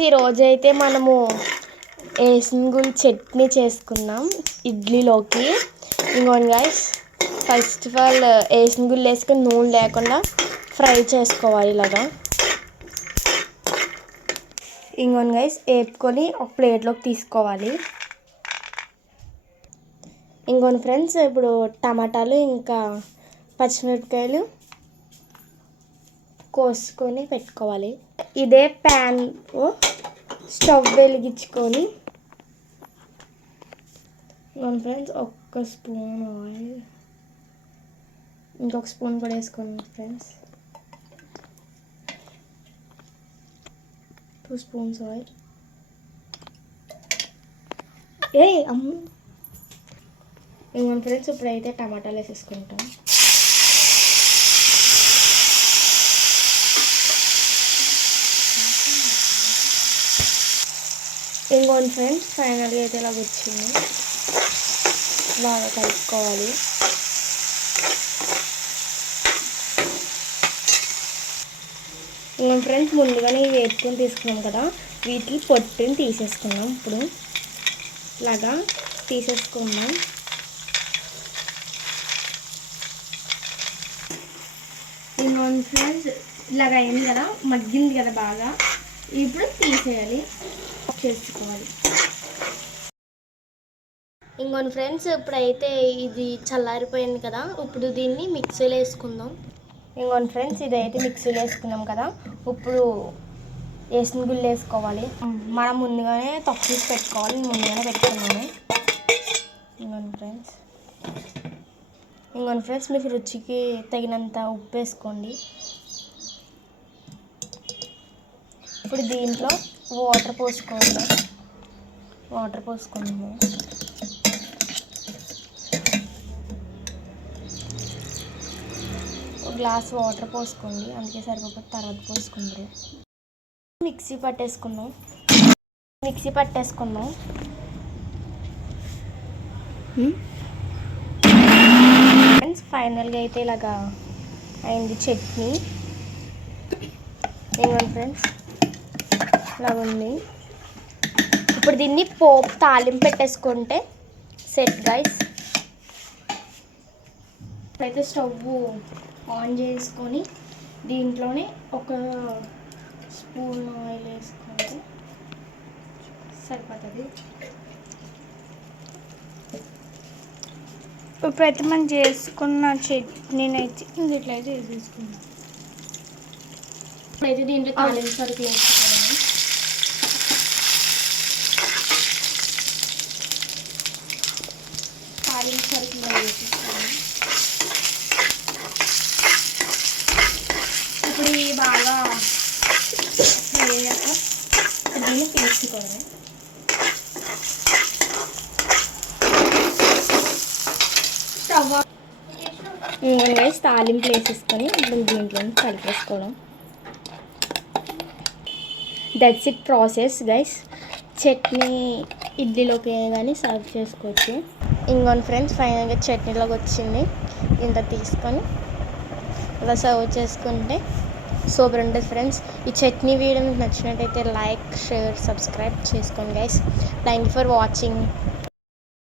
ఈరోజైతే మనము ఏస్నుగుల్ చట్నీ చేసుకున్నాం ఇడ్లీలోకి. ఇంకోండి గైస్, ఫస్ట్ ఆఫ్ ఆల్ ఏస్నుగుల్ వేసుకొని నూనె లేకుండా ఫ్రై చేసుకోవాలి ఇలాగా. ఇంకోండి గైస్, వేపుకొని ఒక ప్లేట్లోకి తీసుకోవాలి. ఇంకోండి ఫ్రెండ్స్, ఇప్పుడు టమాటాలు ఇంకా పచ్చిమిరపకాయలు కోసుకొని పెట్టుకోవాలి. ఇదే ప్యాన్ స్టవ్ వెలిగించుకొని ఫ్రెండ్స్ ఒక్క స్పూన్ ఆయిల్, ఇంకొక స్పూన్ కూడా వేసుకోండి ఫ్రెండ్స్. 2 spoons oil. ఇంకొండి ఫ్రెండ్స్, ఇప్పుడైతే టమాటాలు వేసేసుకుంటాం. ఇంకోండి ఫ్రెండ్స్, ఫైనల్గా అయితే ఇలా వచ్చింది. బాగా కలుపుకోవాలి. ఇంకోండి ఫ్రెండ్స్, ముందుగానే వేపుకొని తీసుకున్నాం కదా, వీటికి పొట్టుని తీసేసుకున్నాం. ఇప్పుడు ఇలాగా తీసేసుకున్నాం. ఇంకోండి ఫ్రెండ్స్, ఇలాగ అయింది కదా, మగ్గింది కదా బాగా. ఇప్పుడు తీసేయాలి, చేసుకోవాలి. ఇంకోండి ఫ్రెండ్స్, ఇప్పుడైతే ఇది చల్లారిపోయింది కదా, ఇప్పుడు దీన్ని మిక్సీలో వేసుకుందాం. ఇంకోండి ఫ్రెండ్స్, ఇదైతే మిక్సీలో వేసుకున్నాం కదా, ఇప్పుడు ఏస్నుగుళ్ళు వేసుకోవాలి. మనం ముందుగానే తక్కువ పెట్టుకోవాలి, ముందుగానే పెట్టుకున్నాము. ఇంకోండి ఫ్రెండ్స్, మీకు రుచికి తగినంత ఉప్పు వేసుకోండి. ఇప్పుడు దీంట్లో వాటర్ పోసుకోవాలి. వాటర్ పోసుకుందాము. ఒక గ్లాస్ వాటర్ పోసుకోండి, అందుకే సరిపోతే తర్వాత పోసుకుందరు. మిక్సీ పట్టేసుకుందాం. ఫ్రెండ్స్, ఫైనల్గా అయితే ఇలాగా అయింది చట్నీ. ఏమన్నా ఫ్రెండ్స్, ఇలా ఉంది. ఇప్పుడు దీన్ని తాలింపు పెట్టేసుకుంటే సెట్ గైస్. ఇప్పుడైతే స్టవ్ ఆన్ చేసుకొని దీంట్లోనే ఒక స్పూన్ ఆయిల్ వేసుకుంటే సరిపోతుంది. ఇప్పుడైతే మనం చేసుకున్న చట్నీని అయితే ఇందుట్లయితే వేసేసుకున్నాం. ఇప్పుడైతే దీంట్లో తాలింపు సరుకులు వేసుకోవాలి. తాలింపు సరుకులు వేసేసుకోవాలి. ఇప్పుడు ఇవి బాగా వేయాక దీన్ని తీసుకోవాలి. ఇంకొంచెం తాలింపు వేసేసుకొని దీంట్లో కలిపేసుకోవడం. That's it process guys. Chutney ఇడ్లీలోకి కానీ సర్వ్ చేసుకోవచ్చు. ఇంకొన్ని ఫ్రెండ్స్, ఫైనల్గా చట్నీలోకి వచ్చింది. ఇంత తీసుకొని ఇలా సర్వ్ చేసుకుంటే సూపర్ ఉంటుంది ఫ్రెండ్స్. ఈ చట్నీ వీడియో మీకు నచ్చినట్టయితే లైక్, షేర్, సబ్స్క్రైబ్ చేసుకోండి guys. Thank you for watching.